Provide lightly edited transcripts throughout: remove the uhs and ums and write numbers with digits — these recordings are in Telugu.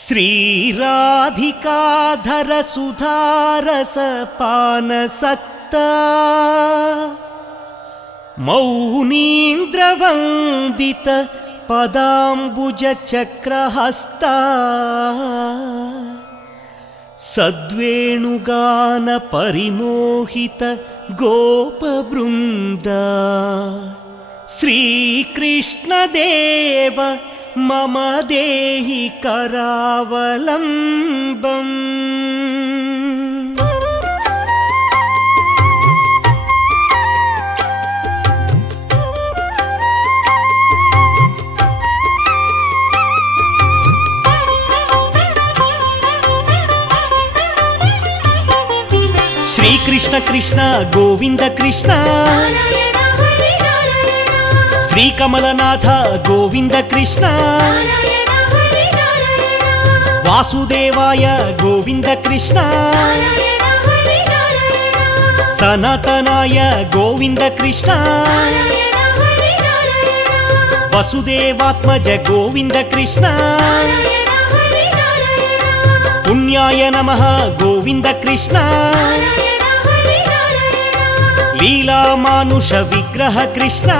श्रीराधिकाधर सुधारस पानसक्ता मौनीन्द्रवन्दित पदाम्बुज चक्रहस्ता सद्वेणुगान परिमोहित गोपवृन्दा श्रीकृष्णदेव मम देहि करावलम्बम्। श्री कृष्ण कृष्ण गोविंद कृष्ण श्री कमलनाथ गोविंद कृष्ण वासुदेवाय गोविंद कृष्ण सनातनाय गोविंद कृष्ण वसुदेवात्मज गोविंद कृष्ण पुण्याय नमः गोविंद कृष्ण लीला मानुष विग्रह कृष्ण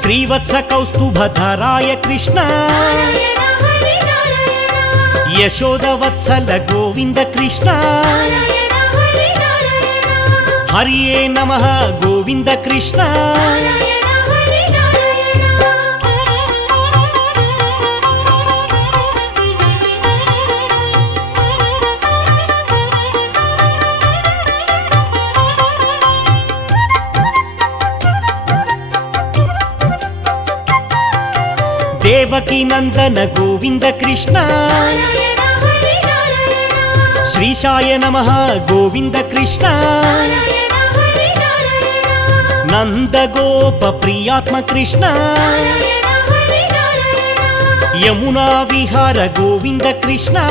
श्रीवत्स कौस्तुभधराय कृष्ण यशोदवत्सल गोविंद कृष्ण हरिये नमः गोविंद कृष्ण देवकी नंदन गोविंद कृष्ण श्रीशाय नमः गोविंद कृष्ण नंद गोप प्रियात्म कृष्ण यमुना विहार गोविंद कृष्ण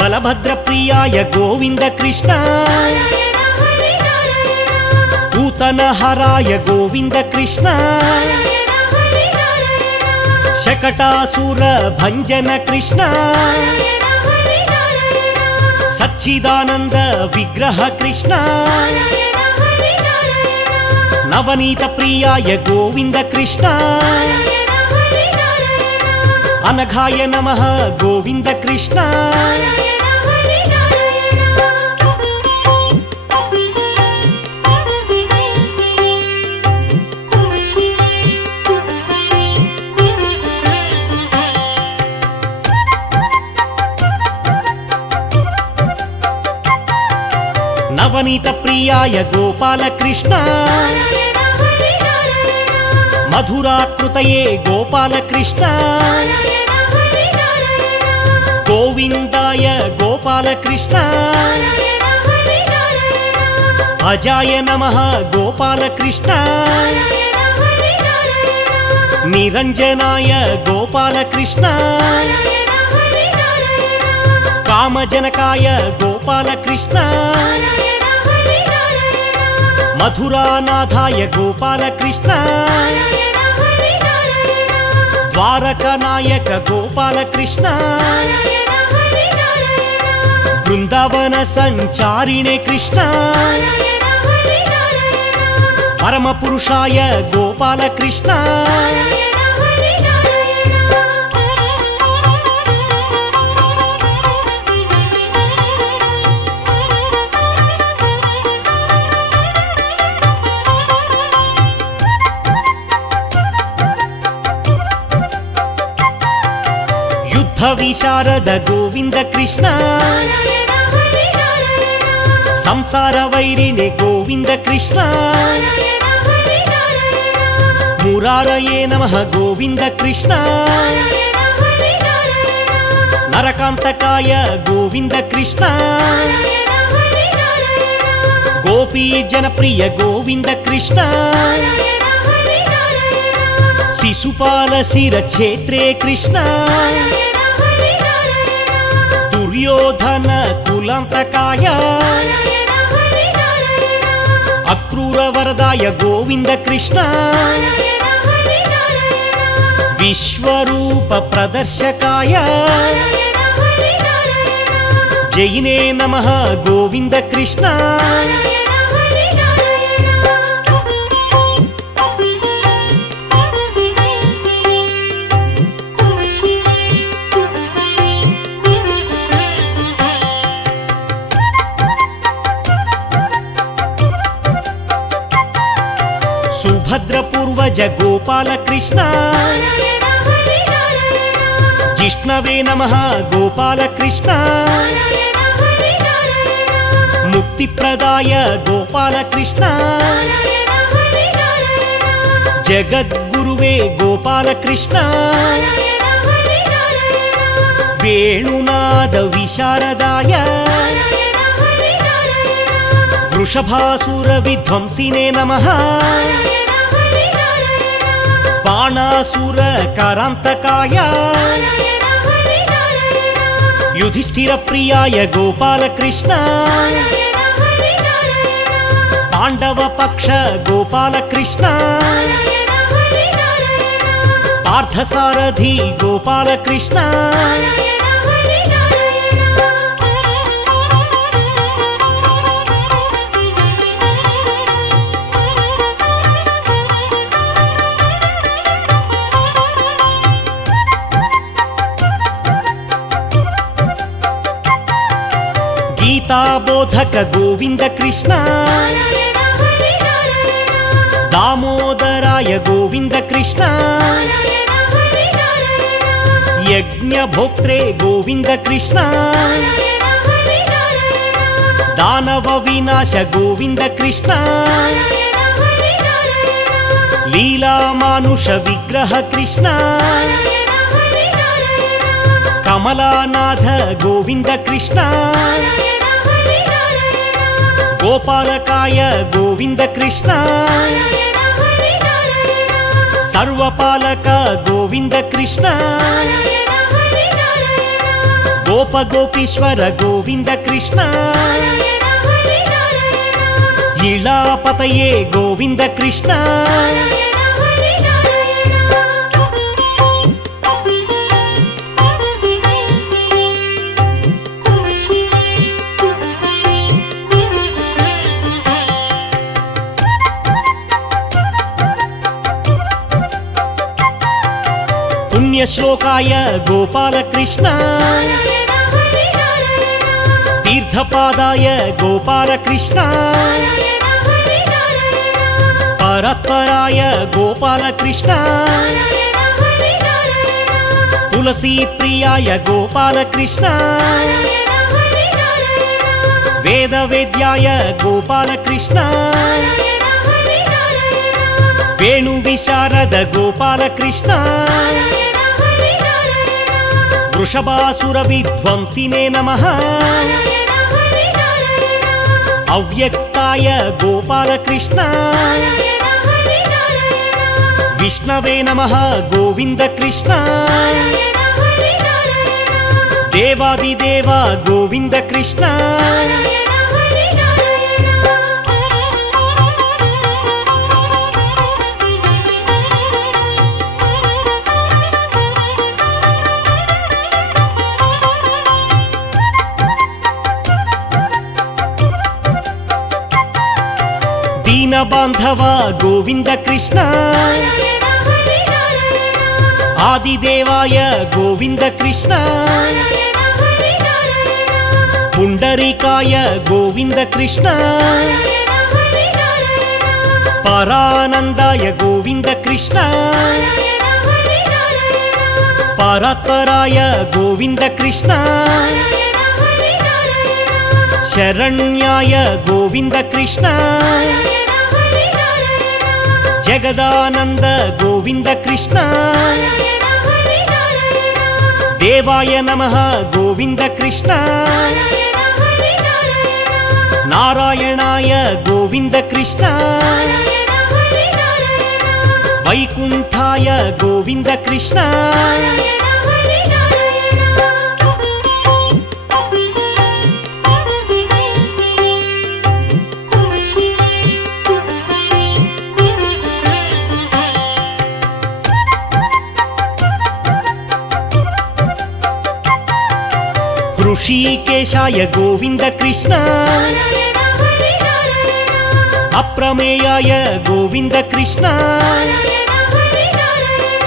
बलभद्र प्रियाय गोविंद कृष्ण पूतन हराय गोविंद कृष्ण शकटासुर भंजन कृष्ण सच्चिदानंद विग्रह कृष्ण नवनीत प्रियाय गोविंद कृष्ण अनघाय नमः गोविंद कृष्ण नवनीत प्रियाय गोपाल कृष्ण मधुराकृतये गोपाल कृष्ण गोविंदाय गोपाल कृष्ण अजाय नमः गोपाल कृष्ण निरंजनाय गोपाल कृष्ण कामजनकाय गोपाल कृष्ण मधुरानाथाय गोपाल कृष्ण द्वारकानायक गोपाल कृष्ण वृंदावन संचारिणे कृष्ण परम पुरुषाय गोपाल कृष्ण विशारद गोविंद कृष्ण संसार वैरिणे गोविंद कृष्ण मुरारये नमः गोविंद कृष्ण नरकांतकाय गोविंद कृष्ण गोपी जनप्रिय गोविंद कृष्ण शिशुपाल शिरक्षेत्रे कृष्ण दुर्योधन कुलांतकाय अक्रूर वरदाय गोविंद कृष्ण విశ్వరూప ప్రదర్శకాయ నారాయణ హరి నారాయణ జయినే నమః గోవింద కృష్ణ నారాయణ హరి నారాయణ సుభద్ర పూర్వజ గోపాల కృష్ణ నారాయణ హరి నారాయణ జిష్ణవే నమః గోపాల కృష్ణ నారాయణ హరి నారాయణ ముక్తిప్రదాయ గోపాల కృష్ణ నారాయణ హరి నారాయణ జగద్గురువే గోపాల కృష్ణ నారాయణ హరి నారాయణ వేణునాద విశారదాయ నారాయణ హరి నారాయణ వృషభాసుర విధ్వంసినే నమః నారాయణ హరి నారాయణ బాణాసుర కరాంతకాయ నారాయణ హరి నారాయణ యుధిష్ఠిర ప్రియాయ గోపాల కృష్ణ నారాయణ హరి నారాయణ పాండవ పక్ష గోపాల కృష్ణ నారాయణ హరి నారాయణ పార్థసారథి గోపాల కృష్ణ నారాయణ హరి నారాయణ గీతాబోధక గోవింద కృష్ణ నారాయణ హరి నారాయణ దామోదరాయ గోవింద కృష్ణ నారాయణ హరి నారాయణ యజ్ఞభోక్త్రే గోవింద కృష్ణ నారాయణ హరి నారాయణ దానవ వినాశ గోవింద కృష్ణ నారాయణ హరి నారాయణ లీలామానుష విగ్రహ కృష్ణ నారాయణ హరి నారాయణ కమలానాథ గోవింద కృష్ణ నారాయణ హరి నారాయణ గోపాలకాయ గోవింద కృష్ణ నారాయణ హరి నారాయణ సర్వపాలక గోవింద కృష్ణ నారాయణ హరి నారాయణ గోప గోపీశ్వర గోవింద కృష్ణ నారాయణ హరి నారాయణ ఇళాపతయే గోవింద కృష్ణ నారాయణ హరి నారాయణ పుణ్యశ్లోకాయ గోపాల కృష్ణ నారాయణ హరి నారాయణ తీర్థపాదాయ గోపాల కృష్ణ నారాయణ హరి నారాయణ పరత్పరాయ గోపాల కృష్ణ నారాయణ హరి నారాయణ తులసీ ప్రియాయ గోపాల కృష్ణ నారాయణ హరి నారాయణ వేద వేద్యాయ గోపాల కృష్ణ నారాయణ హరి నారాయణ వేణు విశారద గోపాల కృష్ణ నారాయణ హరి నారాయణ వృషభాసుర విధ్వంసినే నమః నారాయణ హరి నారాయణ అవ్యక్తాయ గోపాల కృష్ణ నారాయణ హరి నారాయణ విష్ణవే నమః గోవింద కృష్ణ నారాయణ హరి నారాయణ దేవాదిదేవ గోవింద కృష్ణ నారాయణ హరి నారాయణ దీన బాంధవ గోవింద కృష్ణ నారాయణ హరి నారాయణ ఆదిదేవాయ గోవింద కృష్ణ నారాయణ హరి నారాయణ పుండరీకాయ గోవింద కృష్ణ నారాయణ హరి నారాయణ పరానందాయ గోవింద కృష్ణ నారాయణ హరి నారాయణ పరాత్పరాయ గోవింద కృష్ణ నారాయణ హరి నారాయణ శరణ్యాయ గోవింద కృష్ణ నారాయణ హరి నారాయణ జగదానంద గోవింద కృష్ణ నారాయణ హరి నారాయణ దేవాయ నమః గోవింద కృష్ణ నారాయణ హరి నారాయణ నారాయణాయ గోవింద కృష్ణ నారాయణ హరి నారాయణ వైకుంఠాయ గోవింద కృష్ణ నారాయణ హరి నారాయణ ಋಷಿಕೇಶಾಯ ಗೋವಿಂದ ಕೃಷ್ಣ ನಾರಾಯಣ ಹರಿ ನಾರಾಯಣ ಅಪ್ರಮೇಯಾಯ ಗೋವಿಂದ ಕೃಷ್ಣ ನಾರಾಯಣ ಹರಿ ನಾರಾಯಣ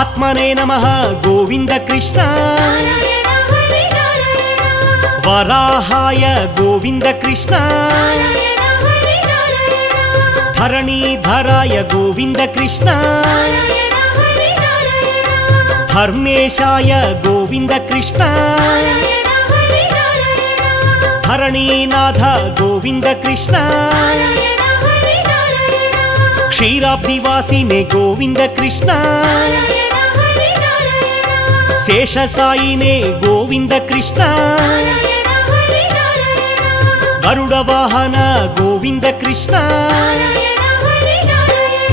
ಆತ್ಮನೇ ನಮಃ ಗೋವಿಂದ ಕೃಷ್ಣ ನಾರಾಯಣ ಹರಿ ನಾರಾಯಣ ವರಾಹಾಯ ಗೋವಿಂದ ಕೃಷ್ಣ ನಾರಾಯಣ ಹರಿ ನಾರಾಯಣ ಧರಣೀಧರಾಯ ಗೋವಿಂದ ಕೃಷ್ಣ ನಾರಾಯಣ ಹರಿ ನಾರಾಯಣ ಧರ್ಮೇಶಾಯ ಗೋವಿಂದ ಕೃಷ್ಣ ನಾರಾಯಣ ಹರಿ ನಾರಾಯಣ ಧರಣೀನಾಥ ಗೋವಿಂದ ಕೃಷ್ಣ ನಾರಾಯಣ ಹರಿ ನಾರಾಯಣ ಕ್ಷೀರಾಬ್ಧಿವಾಸಿನೇ ಗೋವಿಂದ ಕೃಷ್ಣ ನಾರಾಯಣ ಹರಿ ನಾರಾಯಣ ಶೇಷಸಾಯಿನೇ ಗೋವಿಂದ ಕೃಷ್ಣ ನಾರಾಯಣ ಹರಿ ನಾರಾಯಣ ಗರುಡ ವಾಹನ ಗೋವಿಂದ ಕೃಷ್ಣ ನಾರಾಯಣ ಹರಿ ನಾರಾಯಣ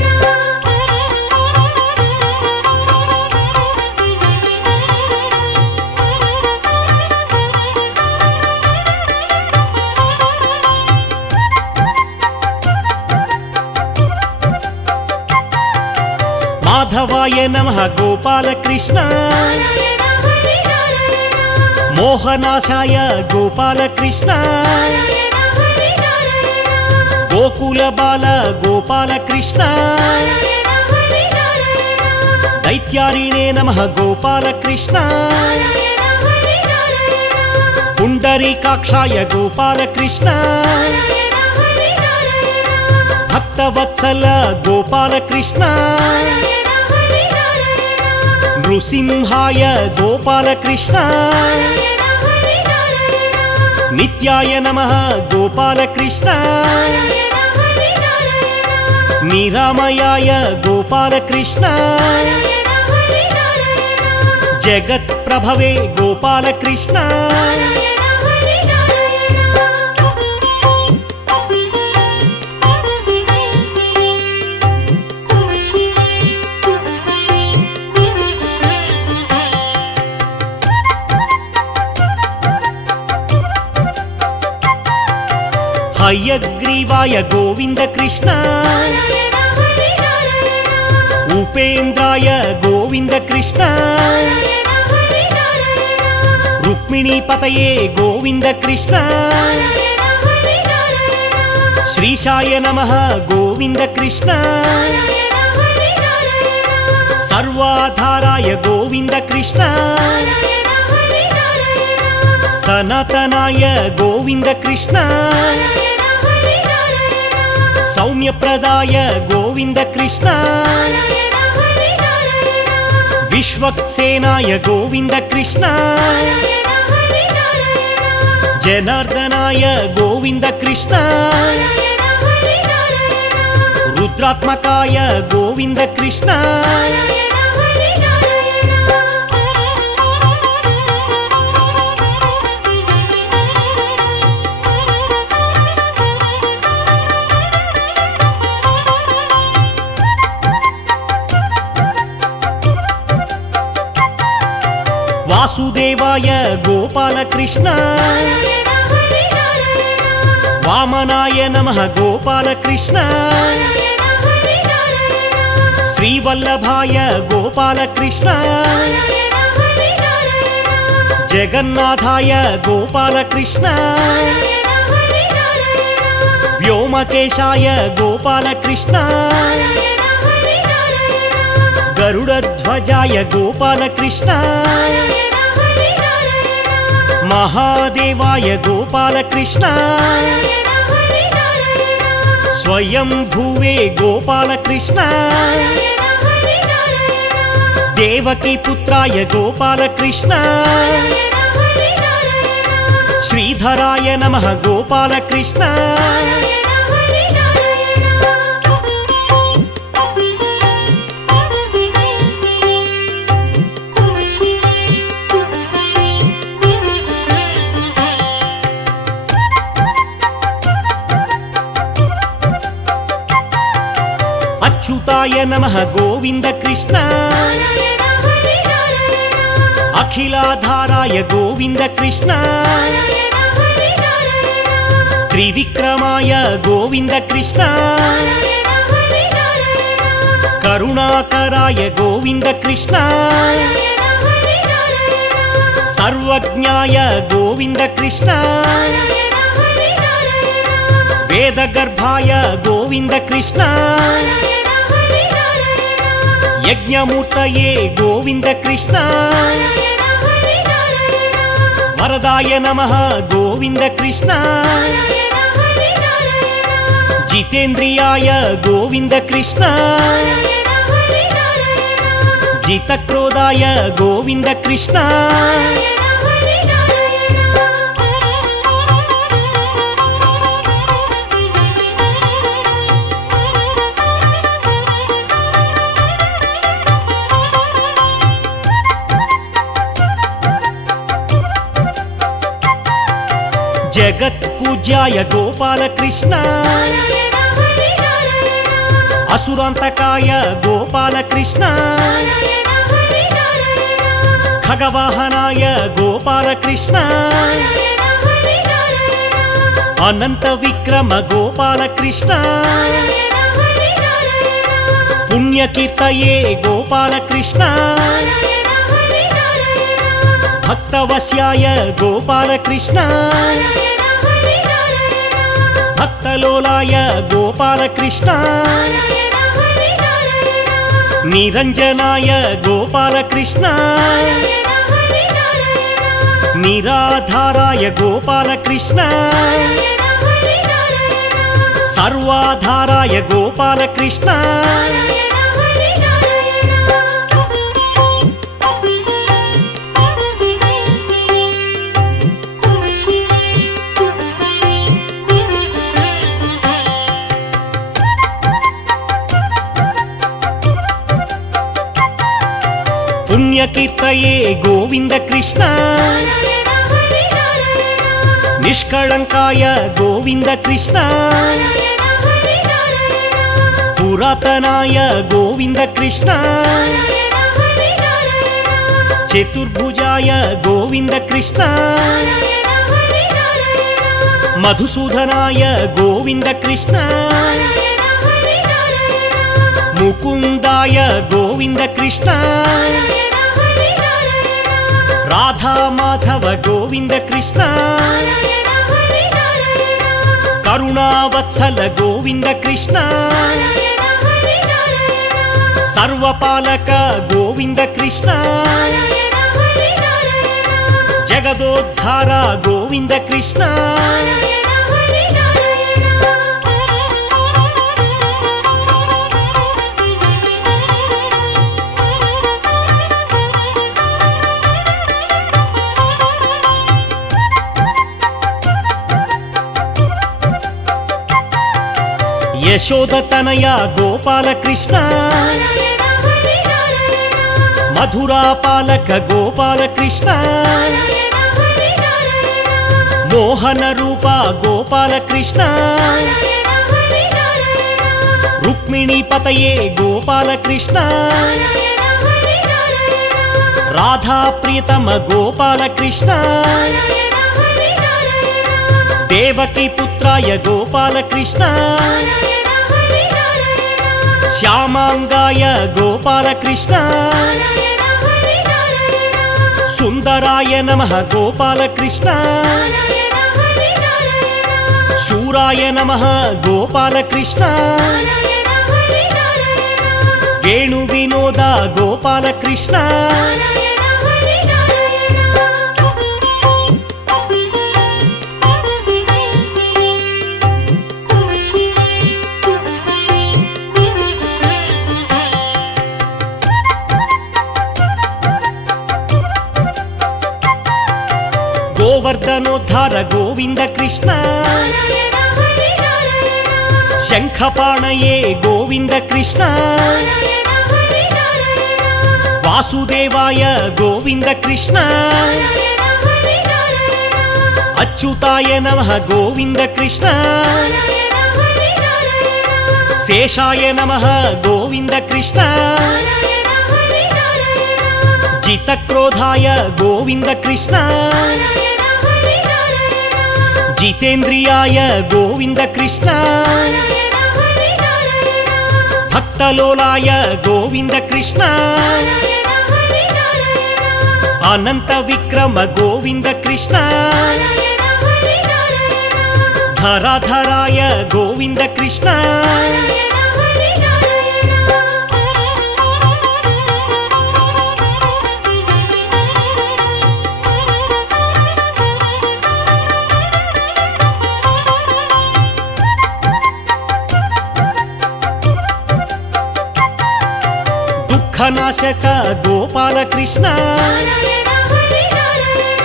ಮಾಧವಾಯ ನಮಃ ಗೋಪಾಲ ಕೃಷ್ಣ ನಾರಾಯಣ ಹರಿ ನಾರಾಯಣ ಮೋಹನಾಶಾಯ ಗೋಪಾಲ ಕೃಷ್ಣ ನಾರಾಯಣ ಹರಿ ನಾರಾಯಣ ಗೋಕುಲ ಬಾಲ ಗೋಪಾಲ ಕೃಷ್ಣ ನಾರಾಯಣ ಹರಿ ನಾರಾಯಣ ದೈತ್ಯಾರಿಣೇ ನಮಃ ಗೋಪಾಲ ಕೃಷ್ಣ ನಾರಾಯಣ ಹರಿ ನಾರಾಯಣ ಪುಂಡರೀಕಾಕ್ಷಾಯ ಗೋಪಾಲ ಕೃಷ್ಣ ನಾರಾಯಣ ಹರಿ ನಾರಾಯಣ ಭಕ್ತವತ್ಸಲ ಗೋಪಾಲ ಕೃಷ್ಣ ನಾರಾಯಣ ಹರಿ ನಾರಾಯಣ ನೃಸಿಂಹಾಯ ಗೋಪಾಲ ಕೃಷ್ಣ ನಾರಾಯಣ ಹರಿ ನಾರಾಯಣ ನಿತ್ಯಾಯ ನಮಃ ಗೋಪಾಲ ಕೃಷ್ಣ ನಾರಾಯಣ ಹರಿ ನಾರಾಯಣ ನಿರಾಮಯಾಯ ಗೋಪಾಲ ಕೃಷ್ಣ ನಾರಾಯಣ ಹರಿ ನಾರಾಯಣ ಜಗತ್ ಪ್ರಭವೇ ಗೋಪಾಲ ಕೃಷ್ಣ ನಾರಾಯಣ ಹರಿ ನಾರಾಯಣ ಹಯಗ್ರೀವಾಯ ಗೋವಿಂದ ಕೃಷ್ಣ ನಾರಾಯಣ ಹರಿ ನಾರಾಯಣ ಉಪೇಂದ್ರಾಯ ಗೋವಿಂದ ಕೃಷ್ಣ ನಾರಾಯಣ ಹರಿ ನಾರಾಯಣ ರುಕ್ಮಿಣಿ ಪತಯೇ ಗೋವಿಂದ ಕೃಷ್ಣ ನಾರಾಯಣ ಹರಿ ನಾರಾಯಣ ಶ್ರೀಶಾಯ ನಮಃ ಗೋವಿಂದ ಕೃಷ್ಣ ನಾರಾಯಣ ಹರಿ ನಾರಾಯಣ ಸರ್ವಾಧಾರಾಯ ಗೋವಿಂದ ಕೃಷ್ಣ ನಾರಾಯಣ ಹರಿ ನಾರಾಯಣ ಸನಾತನಾಯ ಗೋವಿಂದ ಕೃಷ್ಣ ನಾರಾಯಣ ಹರಿ ನಾರಾಯಣ ಸೌಮ್ಯಪ್ರದಾಯ ಗೋವಿಂದ ಕೃಷ್ಣ ನಾರಾಯಣ ಹರಿ ನಾರಾಯಣ ವಿಶ್ವಕ್ಸೇನಾಯ ಗೋವಿಂದ ಕೃಷ್ಣ ನಾರಾಯಣ ಹರಿ ನಾರಾಯಣ ಜನಾರ್ದನಾಯ ಗೋವಿಂದ ಕೃಷ್ಣ ನಾರಾಯಣ ಹರಿ ನಾರಾಯಣ ರುದ್ರಾತ್ಮಕಾಯ ಗೋವಿಂದ ಕೃಷ್ಣ ನಾರಾಯಣ ಹರಿ ನಾರಾಯಣ ವಾಸುದೇವಾಯ ಗೋಪಾಲ ಕೃಷ್ಣ ನಾರಾಯಣ ಹರಿ ನಾರಾಯಣ ವಾಮನಾಯ ನಮಃ ಗೋಪಾಲ ಕೃಷ್ಣ ನಾರಾಯಣ ಹರಿ ನಾರಾಯಣ ಶ್ರೀವಲ್ಲಭಾಯ ಗೋಪಾಲ ಕೃಷ್ಣ ನಾರಾಯಣ ಹರಿ ನಾರಾಯಣ ಜಗನ್ನಾಥಾಯ ಗೋಪಾಲ ಕೃಷ್ಣ ನಾರಾಯಣ ಹರಿ ನಾರಾಯಣ ವ್ಯೋಮಕೇಶಾಯ ಗೋಪಾಲ ಕೃಷ್ಣ ನಾರಾಯಣ ಹರಿ ನಾರಾಯಣ ಗರುಡಧ್ವಜಾಯ ಗೋಪಾಲ ಕೃಷ್ಣ ನಾರಾಯಣ ಹರಿ ನಾರಾಯಣ ಮಹಾದೇವಾಯ ಗೋಪಾಲ ಕೃಷ್ಣ ನಾರಾಯಣ ಹರಿ ನಾರಾಯಣ ಸ್ವಯಂ ಭೂವೇ ಗೋಪಾಲ ಕೃಷ್ಣ ನಾರಾಯಣ ಹರಿ ನಾರಾಯಣ ದೇವಕಿ ಪುತ್ರಾಯ ಗೋಪಾಲ ಕೃಷ್ಣ ನಾರಾಯಣ ಹರಿ ನಾರಾಯಣ ಶ್ರೀಧರಾಯ ನಮಃ ಗೋಪಾಲ ಕೃಷ್ಣ ನಾರಾಯಣ ಹರಿ ನಾರಾಯಣ ಅಚ್ಯುತಾಯ ನಮಃ ಗೋವಿಂದ ಕೃಷ್ಣ ನಾರಾಯಣ ಹರಿ ನಾರಾಯಣ ಅಖಿಲಾಧಾರಾಯ ಗೋವಿಂದ ಕೃಷ್ಣ ನಾರಾಯಣ ಹರಿ ನಾರಾಯಣ ತ್ರಿವಿಕ್ರಮಾಯ ಗೋವಿಂದ ಕೃಷ್ಣ ನಾರಾಯಣ ಹರಿ ನಾರಾಯಣ ಕರುಣಾಕರಾಯ ಗೋವಿಂದ ಕೃಷ್ಣ ನಾರಾಯಣ ಹರಿ ನಾರಾಯಣ ಸರ್ವಜ್ಞಾಯ ಗೋವಿಂದ ಕೃಷ್ಣ ನಾರಾಯಣ ಹರಿ ನಾರಾಯಣ ವೇದಗರ್ಭಾಯ ಗೋವಿಂದ ಕೃಷ್ಣ ನಾರಾಯಣ ಹರಿ ನಾರಾಯಣ ಯಜ್ಞಮೂರ್ತಯೇ ಗೋವಿಂದ ಕೃಷ್ಣ ನಾರಾಯಣ ಹರಿ ನಾರಾಯಣ ವರದಾಯ ನಮಃ ಗೋವಿಂದ ಕೃಷ್ಣ ನಾರಾಯಣ ಹರಿ ನಾರಾಯಣ ಜಿತೇಂದ್ರಿಯಾಯ ಗೋವಿಂದ ಕೃಷ್ಣ ನಾರಾಯಣ ಹರಿ ನಾರಾಯಣ ಜಿತಕ್ರೋಧಾಯ ಗೋವಿಂದ ಕೃಷ್ಣ ನಾರಾಯಣ ಹರಿ ನಾರಾಯಣ ಜಗತ್ಪೂಜ್ಯಾಯ ಗೋಪಾಲ ಕೃಷ್ಣ ನಾರಾಯಣ ಹರಿ ನಾರಾಯಣ ಅಸುರಾಂತಕಾಯ ಗೋಪಾಲ ಕೃಷ್ಣ ನಾರಾಯಣ ಹರಿ ನಾರಾಯಣ ಖಗವಾಹನಾಯ ಗೋಪಾಲ ಕೃಷ್ಣ ನಾರಾಯಣ ಹರಿ ನಾರಾಯಣ ಅನಂತ ವಿಕ್ರಮ ಗೋಪಾಲ ಕೃಷ್ಣ ನಾರಾಯಣ ಹರಿ ನಾರಾಯಣ ಪುಣ್ಯಕೀರ್ತಯೇ ಗೋಪಾಲ ಕೃಷ್ಣ ನಾರಾಯಣ ಹರಿ ನಾರಾಯಣ ಭಕ್ತವಸ್ಯಾಯ ಗೋಪಾಲ ಕೃಷ್ಣ ನಾರಾಯಣ ಹರಿ ನಾರಾಯಣ ಭಕ್ತಲೋಲಾಯ ಗೋಪಾಲ ಕೃಷ್ಣ ನಾರಾಯಣ ಹರಿ ನಾರಾಯಣ ನಿರಂಜನಾಯ ಗೋಪಾಲ ಕೃಷ್ಣ ನಾರಾಯಣ ಹರಿ ನಾರಾಯಣ ನಿರಾಧಾರಾಯ ಗೋಪಾಲ ಕೃಷ್ಣ ನಾರಾಯಣ ಹರಿ ನಾರಾಯಣ ಸರ್ವಾಧಾರಾಯ ಗೋಪಾಲ ಕೃಷ್ಣ ನಾರಾಯಣ ಹರಿ ಪುಣ್ಯಕೀರ್ತಯೇ ಗೋವಿಂದ ಕೃಷ್ಣ ನಾರಾಯಣ ಹರಿ ನಾರಾಯಣ ನಿಷ್ಕಳಂಕಾಯ ಗೋವಿಂದ ಕೃಷ್ಣ ನಾರಾಯಣ ಹರಿ ನಾರಾಯಣ ಪುರಾತನಾಯ ಗೋವಿಂದ ಕೃಷ್ಣ ನಾರಾಯಣ ಹರಿ ನಾರಾಯಣ ಚತುರ್ಭುಜಾಯ ಗೋವಿಂದ ಕೃಷ್ಣ ನಾರಾಯಣ ಹರಿ ನಾರಾಯಣ ಮಧುಸೂದನಾಯ ಗೋವಿಂದ ಕೃಷ್ಣ ನಾರಾಯಣ ಹರಿ ನಾರಾಯಣ ಮುಕುಂದಾಯ ಗೋವಿಂದ ಕೃಷ್ಣ ನಾರಾಯಣ ಹರಿ ನಾರಾಯಣ ರಾಧಾ ಮಾಧವ ಗೋವಿಂದ ಕೃಷ್ಣ ನಾರಾಯಣ ಹರಿ ನಾರಾಯಣ ಕರುಣಾವತ್ಸಲ ಗೋವಿಂದ ಕೃಷ್ಣ ನಾರಾಯಣ ಹರಿ ನಾರಾಯಣ ಸರ್ವಪಾಲಕ ಗೋವಿಂದ ಕೃಷ್ಣ ನಾರಾಯಣ ಹರಿ ನಾರಾಯಣ ಜಗದೋದ್ಧಾರ ಗೋವಿಂದ ಕೃಷ್ಣ ನಾರಾಯಣ ಹರಿ ನಾರಾಯಣ ಯಶೋದತನಯ ಗೋಪಾಲ ಕೃಷ್ಣ ನಾರಾಯಣ ಹರಿ ನಾರಾಯಣ ಮಧುರಾಪಾಲಕ ಗೋಪಾಲ ಕೃಷ್ಣ ನಾರಾಯಣ ಹರಿ ನಾರಾಯಣ ಮೋಹನ ರೂಪ ಗೋಪಾಲ ಕೃಷ್ಣ ನಾರಾಯಣ ಹರಿ ನಾರಾಯಣ ರುಕ್ಮಿಣಿ ಪತಯೇ ಗೋಪಾಲ ಕೃಷ್ಣ ನಾರಾಯಣ ಹರಿ ನಾರಾಯಣ ರಾಧಾ ಪ್ರಿಯತಮ ಗೋಪಾಲ ಕೃಷ್ಣ ನಾರಾಯಣ ಹರಿ ನಾರಾಯಣ ದೇವಕಿ ಪುತ್ರಾಯ ಗೋಪಾಲ ಕೃಷ್ಣ ನಾರಾಯಣ ಹರಿ ನಾರಾಯಣ ಶ್ಯಾಮಾಂಗಾಯ ಗೋಪಾಲ ಕೃಷ್ಣ ನಾರಾಯಣ ಹರಿ ನಾರಾಯಣ ಸುಂದರಾಯ ನಮಃ ಗೋಪಾಲ ಕೃಷ್ಣ ನಾರಾಯಣ ಹರಿ ನಾರಾಯಣ ಶೂರಾಯ ನಮಃ ಗೋಪಾಲ ಕೃಷ್ಣ ನಾರಾಯಣ ಹರಿ ನಾರಾಯಣ ವೇಣು ವಿನೋದ ಗೋಪಾಲ ಕೃಷ್ಣ ನಾರಾಯಣ ಹರಿ ನಾರಾಯಣ ಗೋವರ್ಧನೋದ್ಧಾರ ಗೋವಿಂದ ಕೃಷ್ಣ ನಾರಾಯಣ ಹರಿ ನಾರಾಯಣ ಶಂಖಪಾಣಯೇ ಗೋವಿಂದ ಕೃಷ್ಣ ನಾರಾಯಣ ಹರಿ ನಾರಾಯಣ ವಾಸುದೇವಾಯ ಗೋವಿಂದ ಕೃಷ್ಣ ನಾರಾಯಣ ಹರಿ ನಾರಾಯಣ ಅಚ್ಯುತಾಯ ನಮಃ ಗೋವಿಂದ ಕೃಷ್ಣ ನಾರಾಯಣ ಹರಿ ನಾರಾಯಣ ಶೇಷಾಯ ನಮಃ ಗೋವಿಂದ ಕೃಷ್ಣ ನಾರಾಯಣ ಹರಿ ನಾರಾಯಣ ಜಿತಕ್ರೋಧಾಯ ಗೋವಿಂದ ಕೃಷ್ಣ ನಾರಾಯಣ ಹರಿ ನಾರಾಯಣ ಜಿತೇಂದ್ರಿಯಾಯ ಗೋವಿಂದ ಕೃಷ್ಣ ನಾರಾಯಣ ಹರಿ ನಾರಾಯಣ ಭಕ್ತಲೋಲಾಯ ಗೋವಿಂದ ಕೃಷ್ಣ ನಾರಾಯಣ ಹರಿ ನಾರಾಯಣ అనంత విక్రమ గోవింద కృష్ణ నారాయణ హరి నారాయణ ధరాధరాయ గోవింద కృష్ణ నారాయణ హరి నారాయణ దుఃఖనాశక గోపాల కృష్ణ నారాయణ హరి నారాయణ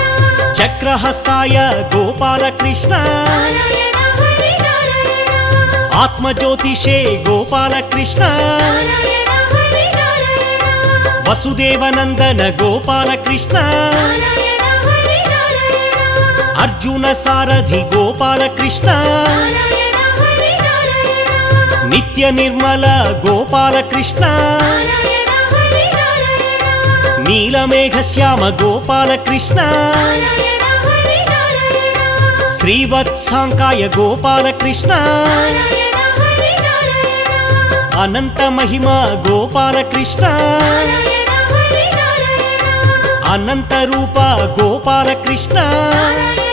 చక్రహస్తాయ గోపాల కృష్ణ నారాయణ హరి నారాయణ ఆత్మజ్యోతిషే గోపాల కృష్ణ నారాయణ హరి నారాయణ వసుదేవనందన గోపాల కృష్ణ నారాయణ హరి నారాయణ అర్జున సారథి గోపాల కృష్ణ నారాయణ హరి నారాయణ నిత్య నిర్మల గోపాల కృష్ణ నారాయణ హరి నారాయణ నీలమేఘ శ్యామ గోపాల కృష్ణ నారాయణ హరి నారాయణ శ్రీవత్సాంకాయ గోపాల కృష్ణ నారాయణ హరి నారాయణ అనంత మహిమ గోపాల కృష్ణ నారాయణ హరి నారాయణ అనంత రూప గోపాల కృష్ణ నారాయణ